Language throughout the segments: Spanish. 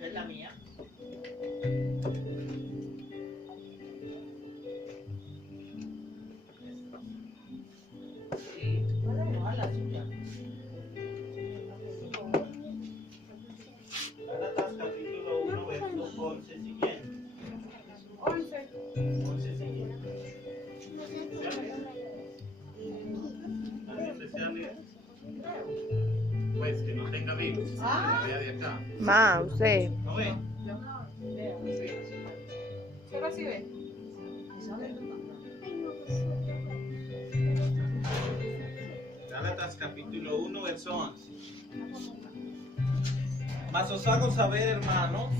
Es la mía. Sí, no, la suya. Gálatas capítulo 1, versos 11 siguiente. 11. 11 siguiente. ¿Alguien desea leer? Pues que no tenga virus. Ah. Vea de acá. Ma, usted. ¿No ve? Sí. ¿Se recibe? Gálatas capítulo 1, verso 11. Mas os hago saber, hermanos,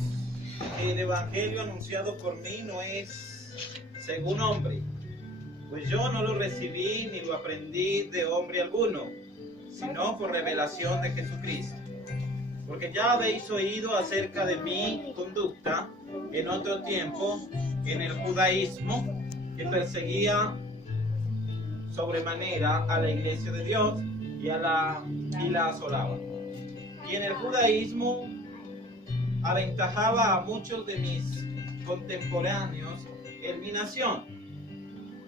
que el evangelio anunciado por mí no es según hombre, pues yo no lo recibí ni lo aprendí de hombre alguno, sino por revelación de Jesucristo. Porque ya habéis oído acerca de mi conducta en otro tiempo en el judaísmo, que perseguía sobremanera a la iglesia de Dios y la asolaba. Y en el judaísmo aventajaba a muchos de mis contemporáneos en mi nación,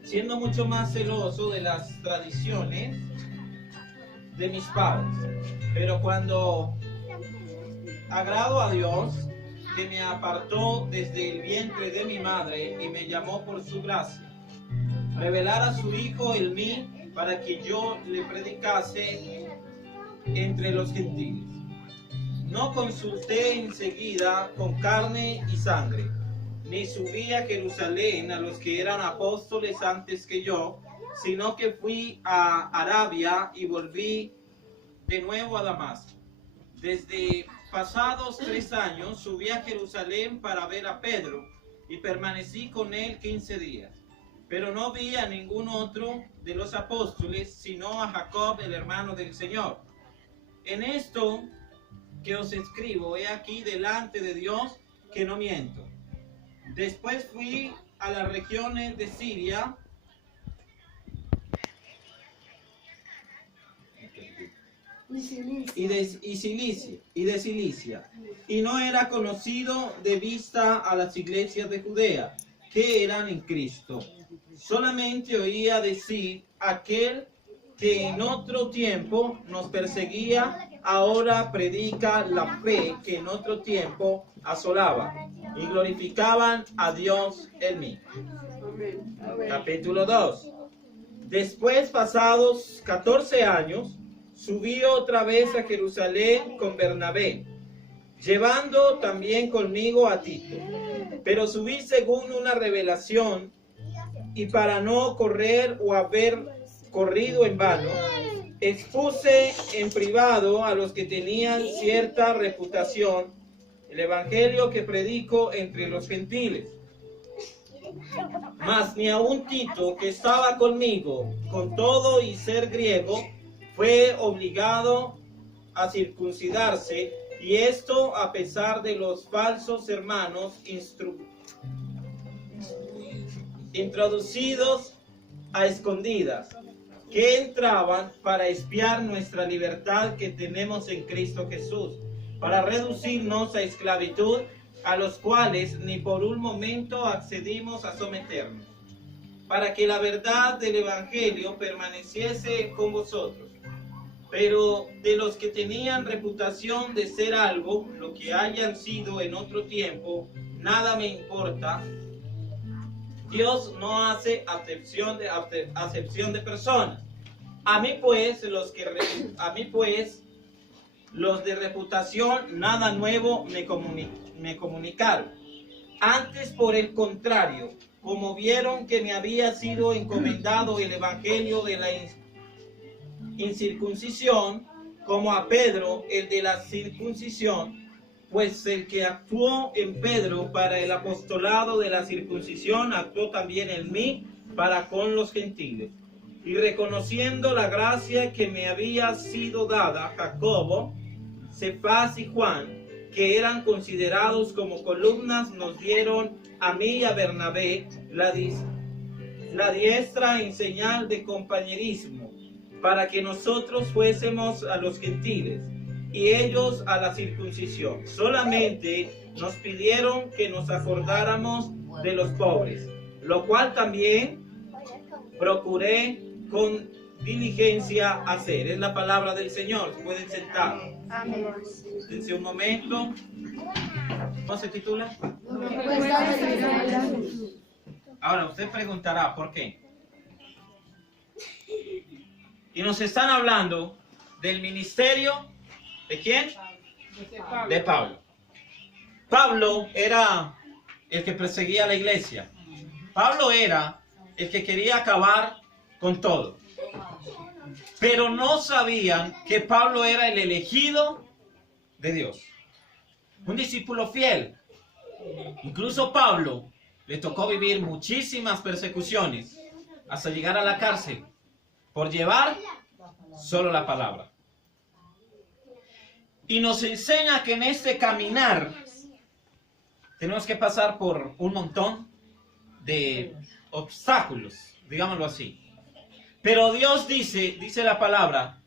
siendo mucho más celoso de las tradiciones de mis padres. Pero cuando agrado a Dios, que me apartó desde el vientre de mi madre y me llamó por su gracia, revelar a su Hijo en mí para que yo le predicase entre los gentiles. No consulté enseguida con carne y sangre, ni subí a Jerusalén a los que eran apóstoles antes que yo, sino que fui a Arabia y volví de nuevo a Damasco. Desde pasados 3 años subí a Jerusalén para ver a Pedro y permanecí con él 15 días. Pero no vi a ningún otro de los apóstoles, sino a Jacob, el hermano del Señor. En esto que os escribo, he aquí delante de Dios que no miento. Después fui a las regiones de Siria y de Cilicia, y no era conocido de vista a las iglesias de Judea, que eran en Cristo. Solamente oía decir: aquel que en otro tiempo nos perseguía, ahora predica la fe que en otro tiempo asolaba, y glorificaban a Dios en mí. Capítulo 2. Después, pasados 14 años, subí otra vez a Jerusalén con Bernabé, llevando también conmigo a Tito. Pero subí según una revelación, y para no correr o haber corrido en vano, expuse en privado a los que tenían cierta reputación el evangelio que predico entre los gentiles. Mas ni aun Tito, que estaba conmigo, con todo y ser griego, fue obligado a circuncidarse, y esto a pesar de los falsos hermanos introducidos a escondidas, que entraban para espiar nuestra libertad que tenemos en Cristo Jesús, para reducirnos a esclavitud, a los cuales ni por un momento accedimos a someternos, para que la verdad del Evangelio permaneciese con vosotros. Pero de los que tenían reputación de ser algo, lo que hayan sido en otro tiempo, nada me importa. Dios no hace acepción de personas. A mí pues los de reputación nada nuevo me comunicaron. Antes, por el contrario, como vieron que me había sido encomendado el evangelio de la incircuncisión, como a Pedro el de la circuncisión, pues el que actuó en Pedro para el apostolado de la circuncisión, actuó también en mí para con los gentiles. Y reconociendo la gracia que me había sido dada, Jacobo, Cefas y Juan, que eran considerados como columnas, nos dieron a mí y a Bernabé la diestra en señal de compañerismo. para que nosotros fuésemos a los gentiles y ellos a la circuncisión. Solamente nos pidieron que nos acordáramos de los pobres, lo cual también procuré con diligencia hacer. Es la palabra del Señor. Pueden sentar. Amén. Dense un momento. ¿Cómo se titula? Ahora usted preguntará, ¿por qué? Y nos están hablando del ministerio, ¿de quién? De Pablo. Pablo era el que perseguía a la iglesia. Pablo era el que quería acabar con todo. Pero no sabían que Pablo era el elegido de Dios. Un discípulo fiel. Incluso Pablo le tocó vivir muchísimas persecuciones hasta llegar a la cárcel por llevar solo la palabra. Y nos enseña que en este caminar tenemos que pasar por un montón de obstáculos, digámoslo así. Pero Dios dice la palabra,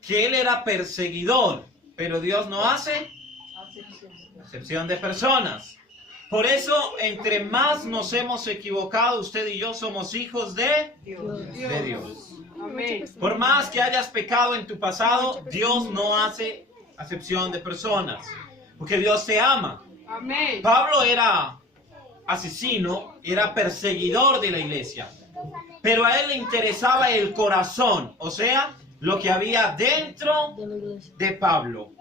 que Él era perseguidor, pero Dios no hace acepción de personas. Por eso, entre más nos hemos equivocado, usted y yo somos hijos de Dios. Amén. Por más que hayas pecado en tu pasado, Dios no hace acepción de personas, porque Dios te ama. Amén. Pablo era asesino, era perseguidor de la iglesia, pero a él le interesaba el corazón, o sea, lo que había dentro de Pablo.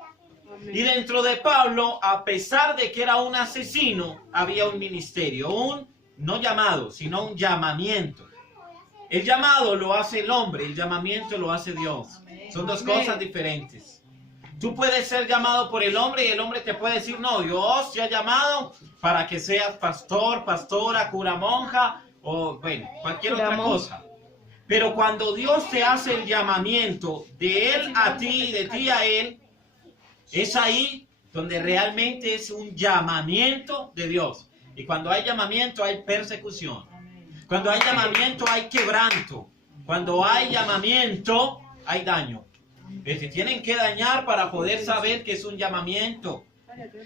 Y dentro de Pablo, a pesar de que era un asesino, había un ministerio, un no llamado, sino un llamamiento. El llamado lo hace el hombre, el llamamiento lo hace Dios. Son dos cosas diferentes. Tú puedes ser llamado por el hombre y el hombre te puede decir, no, Dios te ha llamado para que seas pastor, pastora, cura, monja o bueno, cualquier otra cosa. Pero cuando Dios te hace el llamamiento de Él a ti y de ti a Él, es ahí donde realmente es un llamamiento de Dios. Y cuando hay llamamiento hay persecución. Cuando hay llamamiento hay quebranto. Cuando hay llamamiento hay daño. Te tienen que dañar para poder saber que es un llamamiento.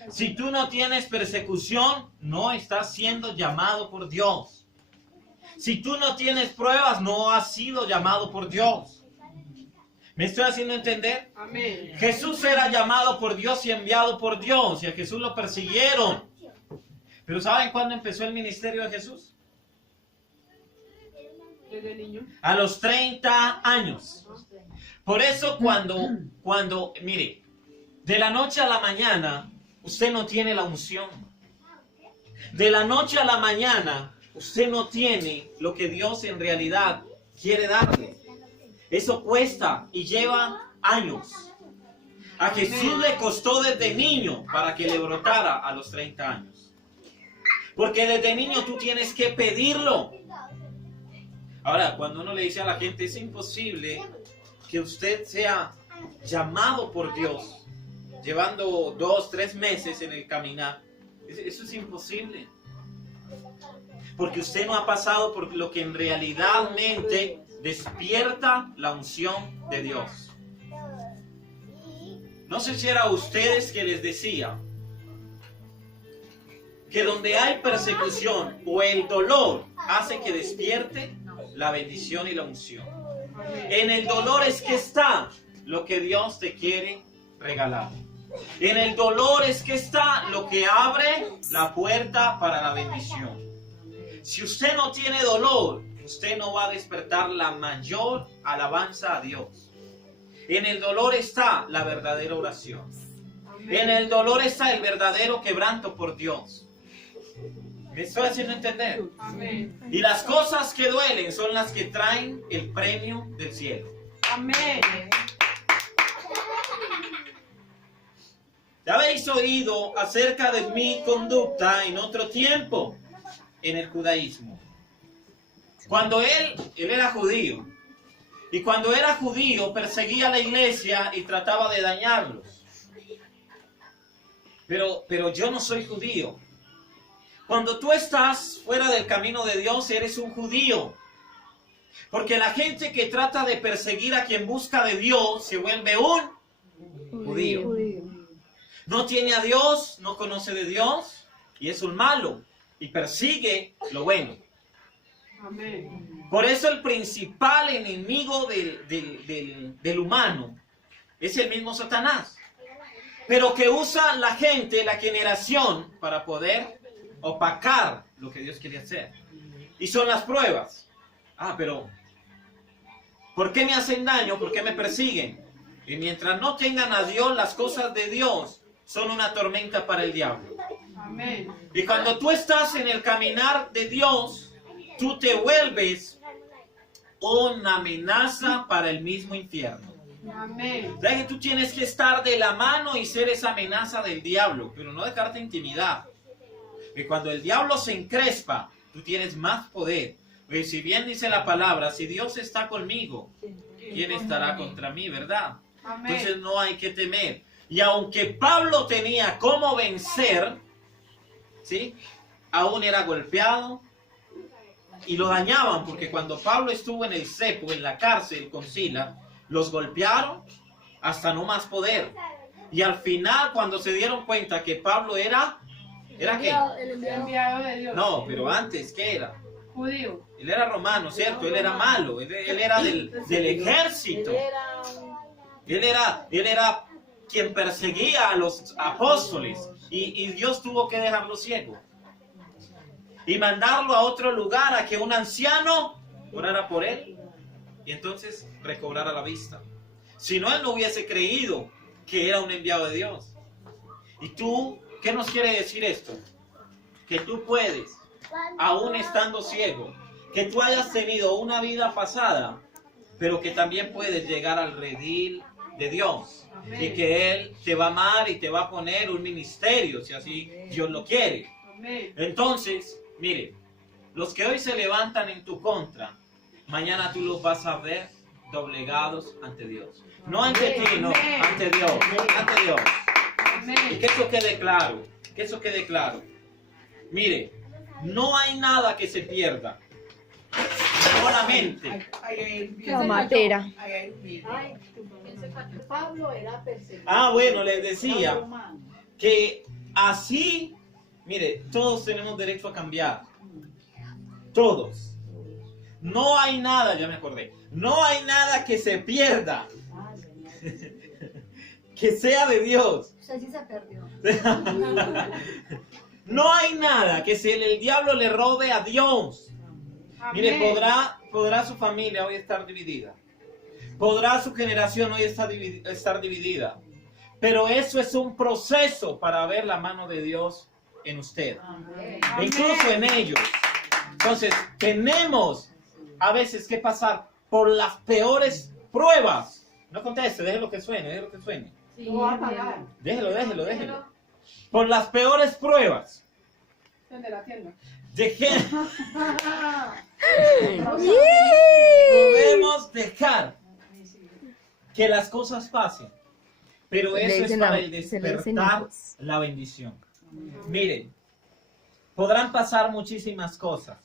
Si tú no tienes persecución, no estás siendo llamado por Dios. Si tú no tienes pruebas, no has sido llamado por Dios. ¿Me estoy haciendo entender? Amén. Jesús era llamado por Dios y enviado por Dios, y a Jesús lo persiguieron. Pero ¿saben cuándo empezó el ministerio de Jesús? Desde niño. A los 30 años. Por eso cuando, mire, de la noche a la mañana, usted no tiene la unción. De la noche a la mañana, usted no tiene lo que Dios en realidad quiere darle. Eso cuesta y lleva años. A Jesús le costó desde niño para que le brotara a los 30 años. Porque desde niño tú tienes que pedirlo. Ahora, cuando uno le dice a la gente, es imposible que usted sea llamado por Dios, llevando 2, 3 meses en el caminar. Eso es imposible. Porque usted no ha pasado por lo que en realidadmente despierta la unción de Dios. No sé si era a ustedes que les decía que donde hay persecución o el dolor hace que despierte la bendición y la unción. En el dolor es que está lo que Dios te quiere regalar. En el dolor es que está lo que abre la puerta para la bendición. Si usted no tiene dolor, usted no va a despertar la mayor alabanza a Dios. En el dolor está la verdadera oración. En el dolor está el verdadero quebranto por Dios. ¿Me estoy haciendo entender? Amén. Y las cosas que duelen son las que traen el premio del cielo. Amén. Ya habéis oído acerca de mi conducta en otro tiempo en el judaísmo. Cuando él era judío. Y cuando era judío perseguía a la iglesia y trataba de dañarlos. Pero yo no soy judío. Cuando tú estás fuera del camino de Dios, eres un judío. Porque la gente que trata de perseguir a quien busca de Dios se vuelve un judío. No tiene a Dios, no conoce de Dios y es un malo y persigue lo bueno. Amén. Por eso el principal enemigo del humano es el mismo Satanás. Pero que usa la gente, la generación, para poder opacar lo que Dios quiere hacer. Y son las pruebas. Pero ¿por qué me hacen daño? ¿Por qué me persiguen? Y mientras no tengan a Dios, las cosas de Dios son una tormenta para el diablo. Amén. Y cuando tú estás en el caminar de Dios, tú te vuelves una amenaza para el mismo infierno. Amén. O sea que tú tienes que estar de la mano y ser esa amenaza del diablo, pero no dejarte intimidar. Que cuando el diablo se encrespa, tú tienes más poder. Porque si bien dice la palabra, si Dios está conmigo, ¿quién estará contra mí, verdad? Amén. Entonces no hay que temer. Y aunque Pablo tenía cómo vencer, ¿sí? Aún era golpeado y lo dañaban, porque cuando Pablo estuvo en el cepo, en la cárcel con Silas, los golpearon hasta no más poder. Y al final, cuando se dieron cuenta que Pablo ¿era qué? El enviado de Dios. No, pero antes, ¿qué era? Judío. Él era romano, ¿cierto? Él era malo, él era del ejército. Él era quien perseguía a los apóstoles y Dios tuvo que dejarlo ciego y mandarlo a otro lugar a que un anciano orara por él y entonces recobrara la vista. Si no, él no hubiese creído que era un enviado de Dios. ¿Y tú qué nos quiere decir esto? Que tú puedes, aún estando ciego, que tú hayas tenido una vida pasada, pero que también puedes llegar al redil de Dios. Amén. Y que Él te va a amar y te va a poner un ministerio, si así Dios lo quiere. Amén. Entonces, mire, los que hoy se levantan en tu contra, mañana tú los vas a ver doblegados ante Dios. No ante ti, no, Amén. ante Dios, ante Dios. Y Amén. que eso quede claro, que eso quede claro. Mire, no hay nada que se pierda. Solamente. La matera. Pablo era perseguido. Bueno, les decía que así, mire, todos tenemos derecho a cambiar. Todos. No hay nada, ya me acordé, no hay nada que se pierda, que sea de Dios. Usted sí se perdió. No hay nada que el diablo le robe a Dios. Mire, Amén. podrá su familia hoy estar dividida. Podrá su generación hoy estar dividida. Pero eso es un proceso para ver la mano de Dios en usted. Amén. E incluso en ellos. Entonces, tenemos a veces que pasar por las peores pruebas. No conteste, déjelo que suene, déjelo que suene. Lo va a pagar. Déjelo. Por las peores pruebas. El de la tienda. Podemos dejar que las cosas pasen. Pero eso es para el despertar la bendición. Miren, podrán pasar muchísimas cosas,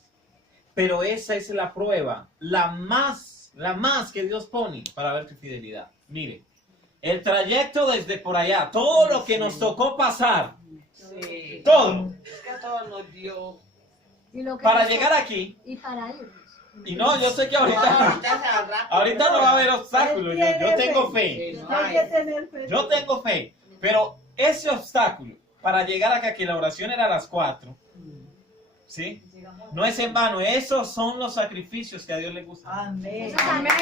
pero esa es la prueba, la más que Dios pone para ver tu fidelidad. Mire, el trayecto desde por allá, todo lo que nos tocó pasar, Sí. todo, Es que a todos nos dio. Y lo que para nos llegar toca- aquí. Y para irnos. Y no, yo sé que ahorita no va a haber obstáculos, yo tengo fe. No hay. Yo tengo fe, pero ese obstáculo para llegar acá, que la oración era a las 4, ¿sí? No es en vano, esos son los sacrificios que a Dios le gustan. Amén. Amén.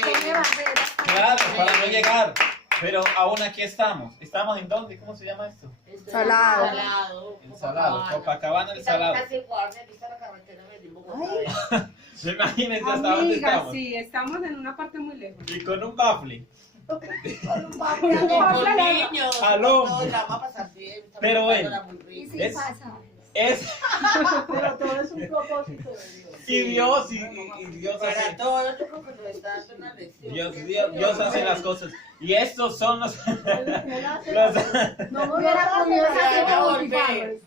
Pone barreras. Claro, para no llegar, pero aún aquí estamos. ¿Estamos en dónde? ¿Cómo se llama esto? Salado. En Salado, Copacabana, el Salado. Casi guardia, aquí está la carretera de Bogotá. Imagínense hasta dónde Amiga, estamos. sí, estamos en una parte muy lejos. Y con un bafle. Con niños. Aló. No, la vamos a pasar bien. esta Pero bueno. pasándola muy Y rico. si Es- pasa. Es, Pero todo es un propósito de Dios. y Dios, y Dios Para hace. todos, yo creo que nos está dando una lección. Dios hace las cosas. Y estos son los. No me hubiera podido Ya va a hacer volver.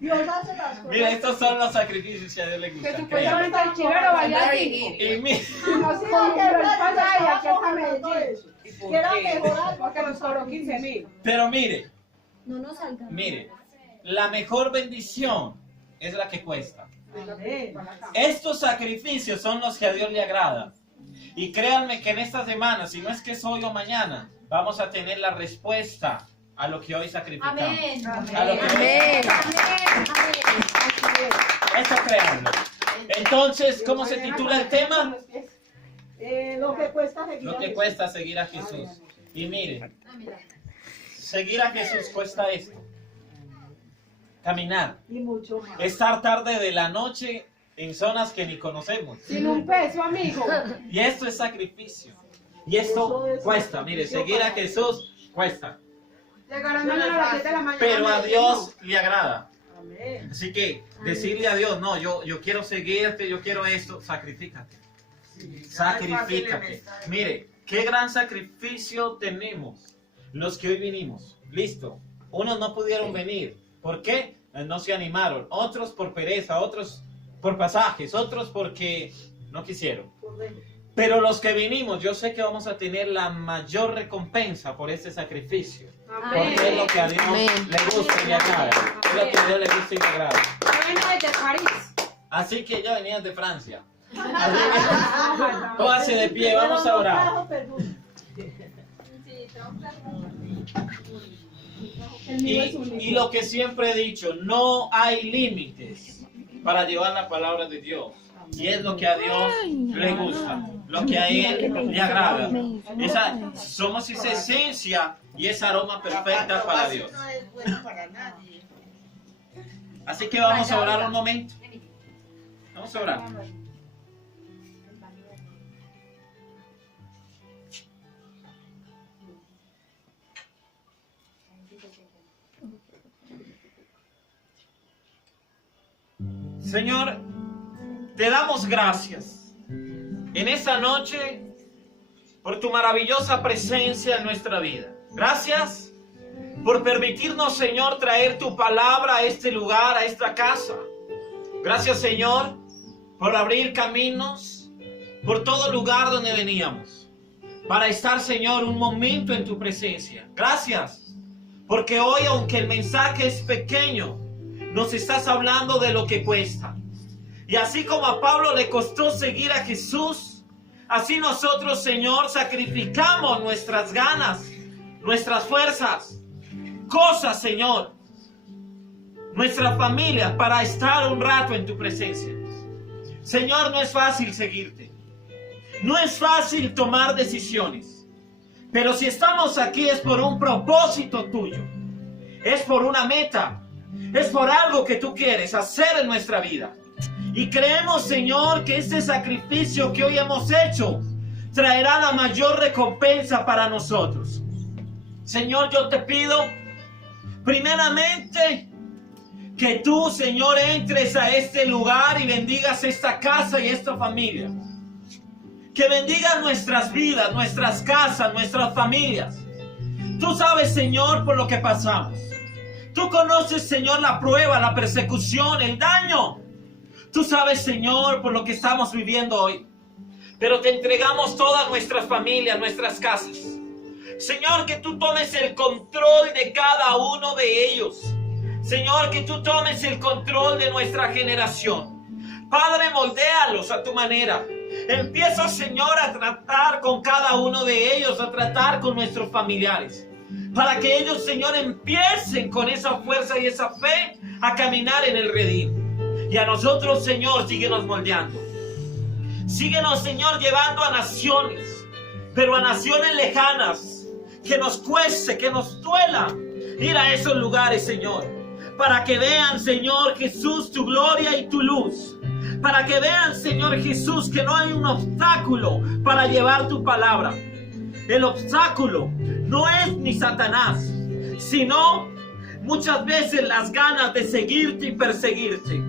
Dios hace las cosas. Mira, estos son los sacrificios que a Dios le Que gustan. supuestamente el chivero vaya así. Y mira, Y no Sí, sirve que el verdad, pasa y aquí está todo Medellín. eso. Quiero mejorar Porque nos cobró 15.000. pero mire, No nos alcanza. mire, la mejor bendición es la que cuesta. Amén. Estos sacrificios son los que a Dios le agrada. Y créanme que en esta semana, si no es que es hoy o mañana, vamos a tener la respuesta a lo que hoy sacrificamos. Amén. A lo que hoy- Amén. Esto créanlo. Entonces, ¿cómo se titula el tema? Lo que cuesta seguir. Lo que cuesta seguir a Jesús. Y mire, seguir a Jesús cuesta esto. Caminar. Y mucho más. Estar tarde de la noche en zonas que ni conocemos. Sin un peso, amigo. Y esto es sacrificio. Y esto cuesta. Mire, seguir a Jesús cuesta. Llegaron a las 10 de la mañana. Pero a Dios le agrada. Amén. Así que decirle a Dios, no, yo quiero seguirte, yo quiero esto, sacrifícate. Sacrifícate. Mire, qué gran sacrificio tenemos los que hoy vinimos. Listo. Unos no pudieron venir. ¿Por qué? No se animaron. Otros por pereza, otros por pasajes, otros porque no quisieron. Pero los que vinimos, yo sé que vamos a tener la mayor recompensa por este sacrificio. Amén. Porque es lo que a Dios Amén. le gusta y le agrada. Es lo que a Dios le gusta y le agrada. Yo vengo desde París. Así que yo venía de Francia. Así que, póngase de pie, vamos a orar. El mío es único. Y lo que siempre he dicho, no hay límites para llevar la palabra de Dios. Y es lo que a Dios le gusta, lo que a Él le agrada. Somos esa esencia y esa aroma perfecta para Dios. No es bueno para nadie. Así que vamos a orar un momento. Vamos a orar. Señor, te damos gracias en esta noche por tu maravillosa presencia en nuestra vida. Gracias por permitirnos, Señor, traer tu palabra a este lugar, a esta casa. Gracias, Señor, por abrir caminos por todo lugar donde veníamos, para estar, Señor, un momento en tu presencia. Gracias, porque hoy, aunque el mensaje es pequeño, nos estás hablando de lo que cuesta. Y así como a Pablo le costó seguir a Jesús, así nosotros, Señor, sacrificamos nuestras ganas, nuestras fuerzas, cosas, Señor, nuestra familia, para estar un rato en tu presencia. Señor, no es fácil seguirte. No es fácil tomar decisiones. Pero si estamos aquí es por un propósito tuyo. Es por una meta. Es por algo que tú quieres hacer en nuestra vida. Y creemos, Señor, que este sacrificio que hoy hemos hecho traerá la mayor recompensa para nosotros. Señor, yo te pido, primeramente, que tú, Señor, entres a este lugar y bendigas esta casa y esta familia. Que bendigas nuestras vidas, nuestras casas, nuestras familias. Tú sabes, Señor, por lo que pasamos. Tú conoces, Señor, la prueba, la persecución, el daño. Tú sabes, Señor, por lo que estamos viviendo hoy. Pero te entregamos todas nuestras familias, nuestras casas. Señor, que tú tomes el control de cada uno de ellos. Señor, que tú tomes el control de nuestra generación. Padre, moldéalos a tu manera. Empieza, Señor, a tratar con cada uno de ellos, a tratar con nuestros familiares. Para que ellos, Señor, empiecen con esa fuerza y esa fe a caminar en el redil. Y a nosotros, Señor, síguenos moldeando. Síguenos, Señor, llevando a naciones, pero a naciones lejanas, que nos cueste, que nos duela ir a esos lugares, Señor. Para que vean, Señor Jesús, tu gloria y tu luz. Para que vean, Señor Jesús, que no hay un obstáculo para llevar tu palabra. El obstáculo no es ni Satanás, sino muchas veces las ganas de seguirte y perseguirte.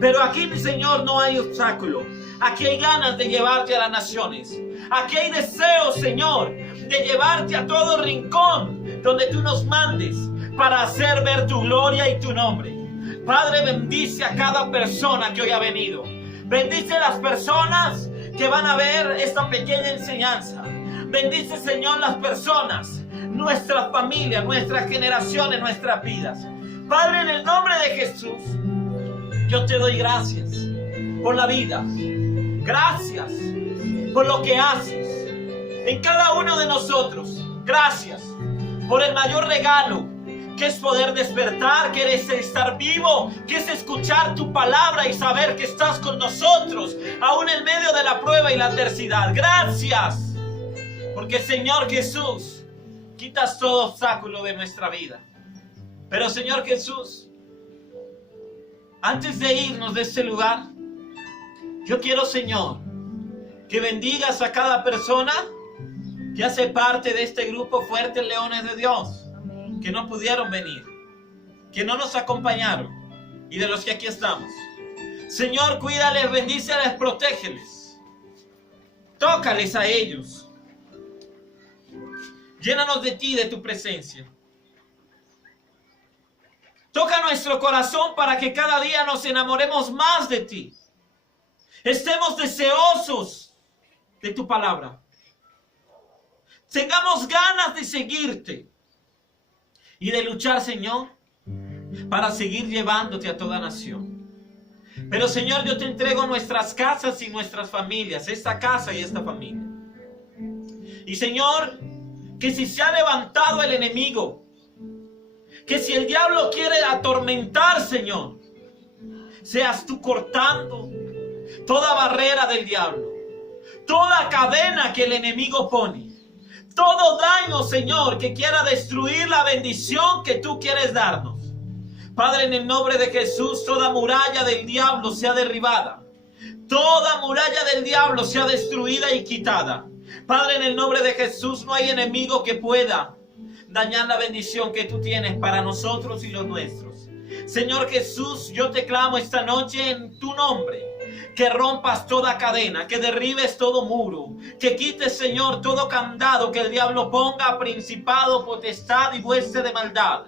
Pero aquí, Señor, no hay obstáculo. Aquí hay ganas de llevarte a las naciones. Aquí hay deseos, Señor, de llevarte a todo rincón donde tú nos mandes para hacer ver tu gloria y tu nombre. Padre, bendice a cada persona que hoy ha venido. Bendice a las personas que van a ver esta pequeña enseñanza. Bendice, Señor, las personas, nuestra familia, nuestras generaciones, nuestras vidas. Padre, en el nombre de Jesús, yo te doy gracias por la vida. Gracias por lo que haces en cada uno de nosotros. Gracias por el mayor regalo, que es poder despertar, que es estar vivo, que es escuchar tu palabra y saber que estás con nosotros, aún en medio de la prueba y la adversidad. Gracias, porque Señor Jesús, quitas todo obstáculo de nuestra vida. Pero Señor Jesús, antes de irnos de este lugar, yo quiero, Señor, que bendigas a cada persona que hace parte de este grupo Fuertes Leones de Dios, que no pudieron venir, que no nos acompañaron, y de los que aquí estamos. Señor, cuídales, bendíceles, protégeles. Tócales a ellos. Llénanos de ti, de tu presencia. Toca nuestro corazón para que cada día nos enamoremos más de ti. Estemos deseosos de tu palabra. Tengamos ganas de seguirte y de luchar, Señor, para seguir llevándote a toda nación. Pero, Señor, yo te entrego nuestras casas y nuestras familias, esta casa y esta familia. Y, Señor, que si se ha levantado el enemigo, que si el diablo quiere atormentar, Señor, seas tú cortando toda barrera del diablo, toda cadena que el enemigo pone, todo daño, Señor, que quiera destruir la bendición que tú quieres darnos. Padre, en el nombre de Jesús, toda muralla del diablo sea derribada. Toda muralla del diablo sea destruida y quitada. Padre, en el nombre de Jesús, no hay enemigo que pueda dañar la bendición que tú tienes para nosotros y los nuestros. Señor Jesús, yo te clamo esta noche en tu nombre, que rompas toda cadena, que derribes todo muro, que quites, Señor, todo candado que el diablo ponga, principado, potestad y hueste de maldad.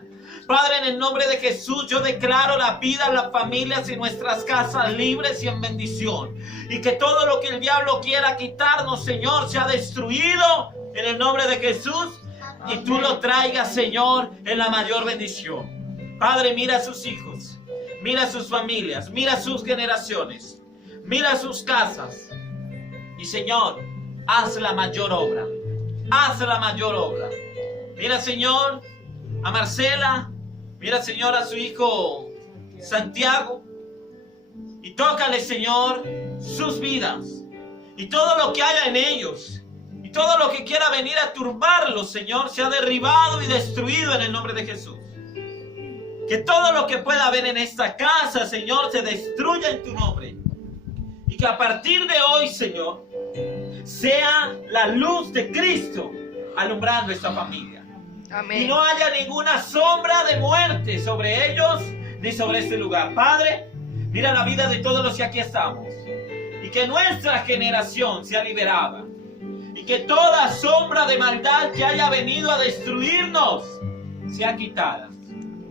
Padre, en el nombre de Jesús, yo declaro la vida, las familias y nuestras casas libres y en bendición. Y que todo lo que el diablo quiera quitarnos, Señor, sea destruido en el nombre de Jesús. Y tú lo traigas, Señor, en la mayor bendición. Padre, mira a sus hijos, mira a sus familias, mira a sus generaciones, mira sus casas. Y, Señor, haz la mayor obra. Haz la mayor obra. Mira, Señor, a Marcela. Mira, Señor, a su hijo Santiago. Y tócale, Señor, sus vidas. Y todo lo que haya en ellos. Y todo lo que quiera venir a turbarlos, Señor, sea derribado y destruido en el nombre de Jesús. Que todo lo que pueda haber en esta casa, Señor, se destruya en tu nombre. Y que a partir de hoy, Señor, sea la luz de Cristo alumbrando esta familia. Amén. Y no haya ninguna sombra de muerte sobre ellos ni sobre este lugar. Padre, mira la vida de todos los que aquí estamos. Y que nuestra generación sea liberada. Y que toda sombra de maldad que haya venido a destruirnos sea quitada.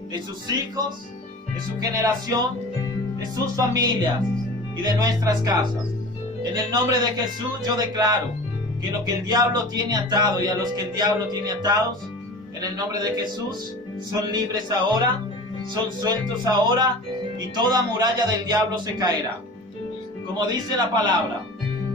De sus hijos, de su generación, de sus familias y de nuestras casas. En el nombre de Jesús yo declaro que lo que el diablo tiene atado y a los que el diablo tiene atados, en el nombre de Jesús, son libres ahora, son sueltos ahora, y toda muralla del diablo se caerá. Como dice la palabra,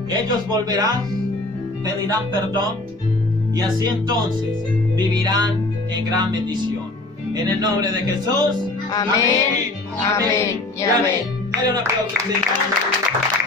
ellos volverán, pedirán perdón, y así entonces vivirán en gran bendición. En el nombre de Jesús, Amén, amén y amén. Dale un aplauso, Señor.